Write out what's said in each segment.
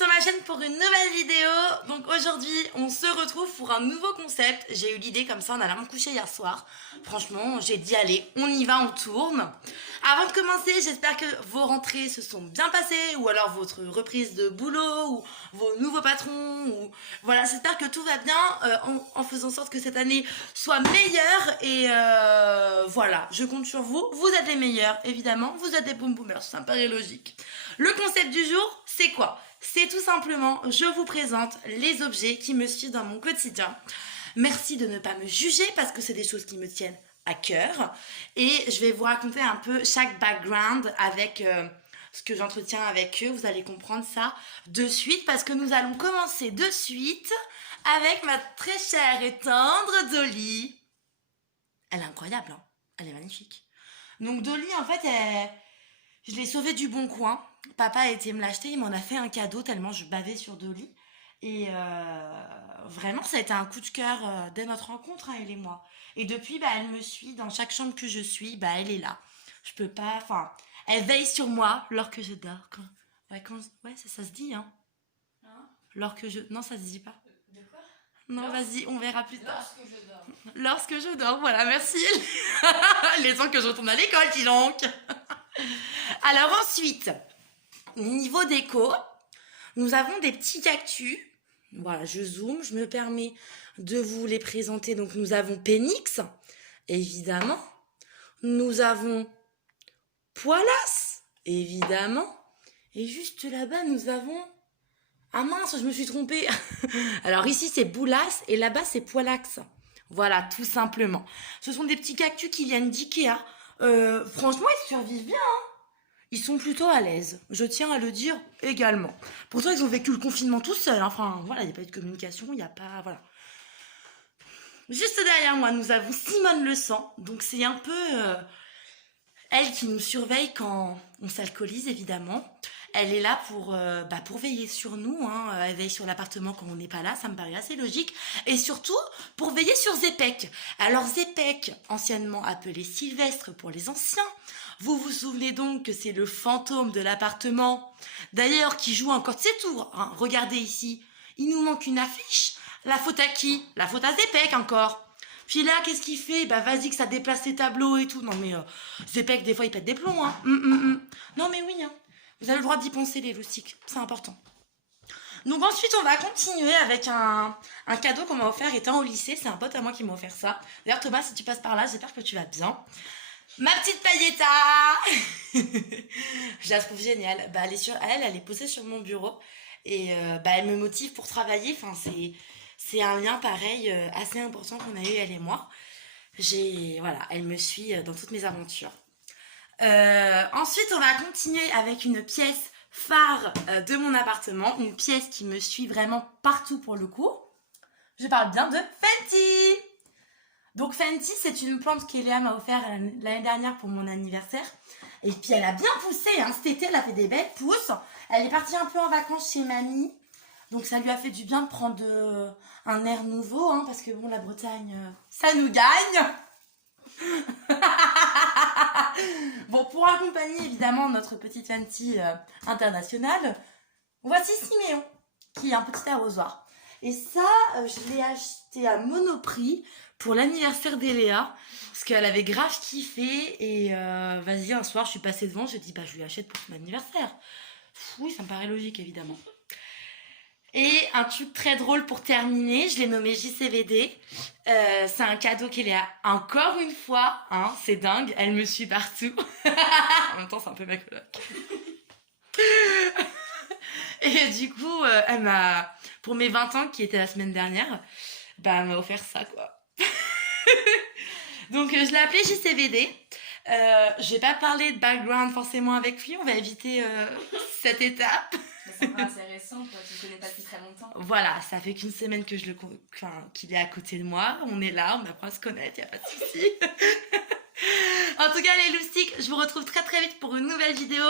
sur ma chaîne pour une nouvelle vidéo. Donc aujourd'hui on se retrouve pour un nouveau concept. J'ai eu l'idée comme ça en allant me coucher hier soir. Franchement j'ai dit allez on y va, on tourne. Avant de commencer, j'espère que vos rentrées se sont bien passées, ou alors votre reprise de boulot, ou vos nouveaux patrons, ou voilà, j'espère que tout va bien en faisant en sorte que cette année soit meilleure. Et voilà, je compte sur vous. Vous êtes les meilleurs, évidemment. Vous êtes des boom boomers, ça me paraît logique. Le concept du jour, c'est quoi? C'est tout simplement, je vous présente les objets qui me suivent dans mon quotidien. Merci de ne pas me juger parce que c'est des choses qui me tiennent à cœur. Et je vais vous raconter un peu chaque background avec ce que j'entretiens avec eux. Vous allez comprendre ça de suite parce que nous allons commencer de suite avec ma très chère et tendre Dolly. Elle est incroyable, hein? Elle est magnifique. Donc Dolly, en fait, je l'ai sauvée du bon coin. Papa a été me l'acheter, il m'en a fait un cadeau tellement je bavais sur Dolly. Et vraiment, ça a été un coup de cœur dès notre rencontre, hein, elle et moi. Et depuis, bah, elle me suit dans chaque chambre que je suis, bah, elle est là. Je peux pas, enfin, elle veille sur moi lorsque je dors. Ouais, ça se dit, hein. Non, ça se dit pas. De quoi? Non, vas-y, on verra plus tard. Lorsque je dors. Lorsque je dors, voilà, merci. Les temps que je retourne à l'école, dis donc. Alors ensuite, niveau déco, nous avons des petits cactus. Voilà, je zoome, je me permets de vous les présenter. Donc nous avons Pénix, évidemment. Nous avons Poilas, évidemment. Et juste là-bas, nous avons... Ah mince, je me suis trompée. Alors ici, c'est Boulas et là-bas, c'est Poilax. Voilà, tout simplement. Ce sont des petits cactus qui viennent d'Ikea. Franchement, ils survivent bien, hein. Ils sont plutôt à l'aise, je tiens à le dire également. Pourtant, ils ont vécu le confinement tout seuls. Enfin, voilà, il n'y a pas eu de communication, il n'y a pas... Voilà. Juste derrière moi, nous avons Simone Le Sang. Donc, c'est un peu elle qui nous surveille quand on s'alcoolise, évidemment. Elle est là pour veiller sur nous, hein. Elle veille sur l'appartement quand on n'est pas là, ça me paraît assez logique. Et surtout, pour veiller sur Zépec. Alors, Zépec, anciennement appelé Sylvestre pour les anciens, vous vous souvenez donc que c'est le fantôme de l'appartement, d'ailleurs qui joue encore de ses tours, hein. Regardez ici, il nous manque une affiche. La faute à qui? La faute à Zépec encore. Puis là, qu'est-ce qu'il fait? Bah vas-y que ça déplace ses tableaux et tout. Non mais Zépec, des fois, il pète des plombs, hein. Non mais oui, hein. Vous avez le droit d'y penser, les loustiques, c'est important. Donc ensuite, on va continuer avec un cadeau qu'on m'a offert étant au lycée. C'est un pote à moi qui m'a offert ça. D'ailleurs, Thomas, si tu passes par là, j'espère que tu vas bien. Ma petite pailletta. Je la trouve géniale. Bah, elle est posée sur mon bureau. Et bah, elle me motive pour travailler. Enfin, c'est un lien pareil, assez important qu'on a eu, elle et moi. Voilà, elle me suit dans toutes mes aventures. Ensuite, on va continuer avec une pièce phare de mon appartement. Une pièce qui me suit vraiment partout pour le coup. Je parle bien de Fenty. Donc Fenty, c'est une plante qu'Eléa m'a offert l'année dernière pour mon anniversaire. Et puis elle a bien poussé, hein. Cet été, elle a fait des belles pousses. Elle est partie un peu en vacances chez mamie. Donc ça lui a fait du bien de prendre un air nouveau, hein, parce que bon, la Bretagne, ça nous gagne. Bon, pour accompagner évidemment notre petite Fenty internationale, voici Siméon, qui est un petit arrosoir. Et ça, je l'ai acheté à Monoprix pour l'anniversaire d'Eléa, parce qu'elle avait grave kiffé. Et vas-y, un soir, je suis passée devant, je dis, bah je lui achète pour son anniversaire. Oui, ça me paraît logique, évidemment. Et un truc très drôle pour terminer, je l'ai nommé JCVD. C'est un cadeau qu'elle a encore une fois, hein, c'est dingue, elle me suit partout. En même temps, c'est un peu ma coloc. Et du coup, elle m'a, pour mes 20 ans, qui était la semaine dernière, bah, elle m'a offert ça, quoi. Donc, je l'ai appelé JCVD. Je vais pas parler de background forcément avec lui, on va éviter cette étape. C'est pas assez récent, quoi. Tu le connais pas depuis très longtemps. Voilà, ça fait qu'une semaine que qu'il est à côté de moi. On est là, on apprend à se connaître, y a pas de souci. En tout cas, les loustiques, je vous retrouve très très vite pour une nouvelle vidéo.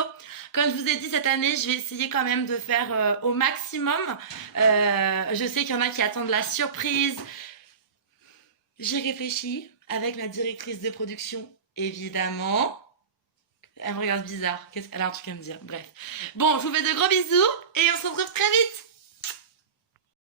Comme je vous ai dit, cette année, je vais essayer quand même de faire au maximum. Je sais qu'il y en a qui attendent la surprise. J'ai réfléchi avec ma directrice de production, évidemment. Elle me regarde bizarre. Elle a un truc à me dire. Bref. Bon, je vous fais de gros bisous et on se retrouve très vite.